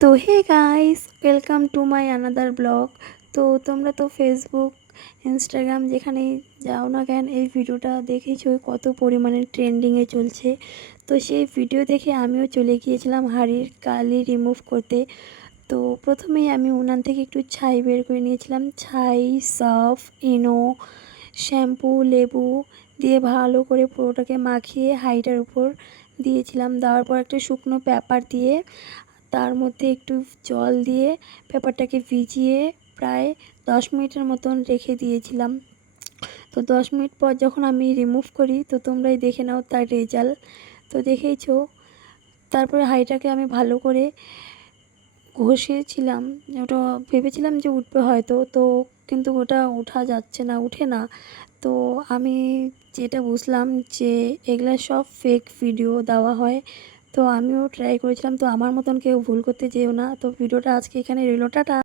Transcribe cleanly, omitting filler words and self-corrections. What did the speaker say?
তো hey guys, welcome to my another blog. তো তোমরা তো ফেসবুক, ইনস্টাগ্রাম যেখানেই যাও না কেন এই ভিডিওটা দেখেছো কত পরিমাণে ট্রেন্ডিংয়ে চলছে। তো সেই ভিডিও দেখে আমিও চলে গিয়েছিলাম হাঁড়ির কালি রিমুভ করতে। তো প্রথমেই আমি উনান থেকে একটু ছাই বের করে নিয়েছিলাম। ছাই, সার্ফ, ইনো, শ্যাম্পু, লেবু দিয়ে ভালো করে পুরোটাকে মাখিয়ে হাঁড়িটার উপর দিয়েছিলাম। দেওয়ার পর একটা শুকনো পেপার দিয়ে তার মধ্যে একটু জল দিয়ে পেপারটাকে ভিজিয়ে প্রায় 10 মিনিটের মতন রেখে দিয়েছিলাম। তো 10 মিনিট পর যখন আমি রিমুভ করি তো তোমরাই দেখে নাও তার রেজাল্ট। তো দেখেইছো। তারপরে হাঁড়িটাকে আমি ভালো করে ঘষেছিলাম। ওটা ভেবেছিলাম যে উঠবে হয়তো, তো কিন্তু ওটা ওঠা যাচ্ছে না, উঠে না। তো আমি যেটা বুঝলাম যে এগুলা সব ফেক ভিডিও দেওয়া হয়। তো আমিও ট্রাই করেছিলাম। তো আমার মতন কেউ ভুল করতে যেও না। তো ভিডিওটা আজকে এখানে রইল, টাটা।